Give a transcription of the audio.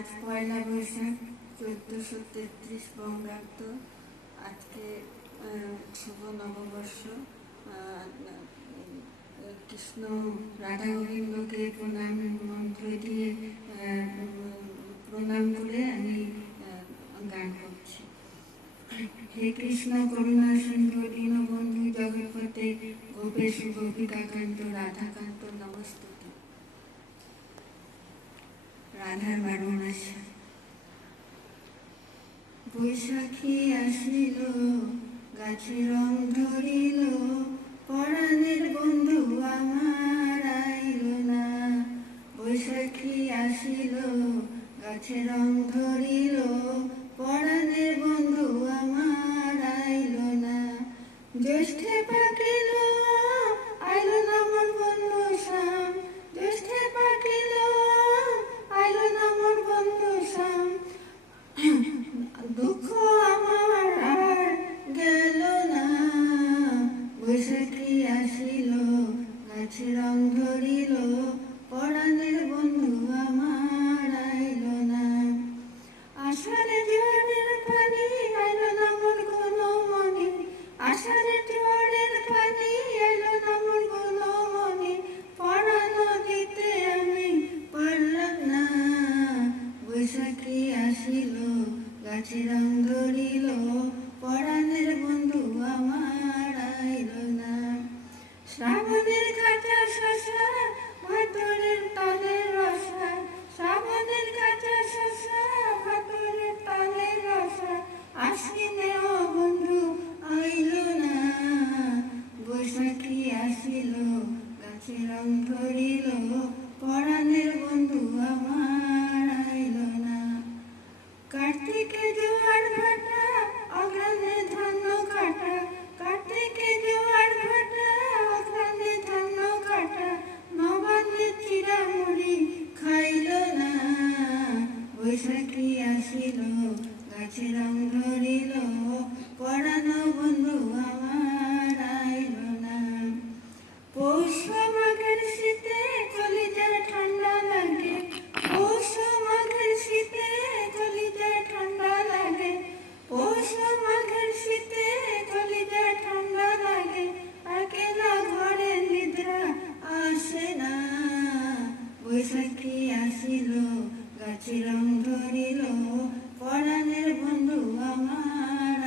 আজ পয়লা বৈশাখ 1433 বঙ্গাব্দ। আজকে শুভ নববর্ষ। কৃষ্ণ রাধা গোবিন্দকে প্রণাম মন্ত্র দিয়ে প্রণাম করে আমি গান করছি। হে কৃষ্ণ করুণা সিন্ধু দীনবন্ধু জগৎপতে গোপেশ গোপিকাকান্ত রাধাকান্ত নমস্তুতে। রাধার 12 মাস। বৈশাখী আসিল, গাছে রং ধরিল, পরাণের বন্ধু আমার আইল না। বৈশাখী আসিল, গাছে রং ধরিল, পরাণের বন্ধু আমার আইল না। জ্যৈষ্ঠে পাকিল, আইল না মোর বন্ধু শ্যাম। জ্যৈষ্ঠে পাকিল, আইল না মোর বন্ধু শ্যাম। দুঃখ আমার আর গেল না। বৈশাখী আসিল, গাছে রং ধরিল, পরাণের বন্ধু আমার আইল না। আষাঢ়ে জোয়ারের পানি আইল না মোর গুণমণি। আষাঢ়ে জোয়ারের পানি আইল না মোর গুণমণি। পরাণ দিতে আমি পারলাম না। বৈশাখী আসিল, গাছে রং ধরিল, পরাণের বন্ধু আমার আইল না। শ্রাবণের কাঁচা শশা ভাদরের তালের রসা। শ্রাবণের কাঁচা শশা ভাদরের তালের রসা। আশ্বিনে ও বন্ধু আইল না। বৈশাখী আসিল, গাছে রং ধরিল, পরাণের বন্ধু আমার আইল না। কার্তিকে জোয়ার ভাটা অগ্রাণে ধান্য কাটা। কার্তিকে জোয়ার ভাটা অগ্রাণে ধান্য কাটা। নবান্নে চিড়ামুড়ি খাইল না। বৈশাখী আসিল, গাছে রং ধরিল, পরাণ বন্ধু আমার আইল না। পৌষ মাঘের শীতে কলিজায় ঠান্ডা লাগে। পৌষ মাঘের শীতে কলিজায় ঠান্ডা লাগে। পৌষ মাঘের শীতে কলিজায় ঠান্ডা লাগে। একেলা ঘরে নিদ্রা আসে না। বৈশাখী আসিল, গাছে রং ধরিল, পরাণের বন্ধু আমার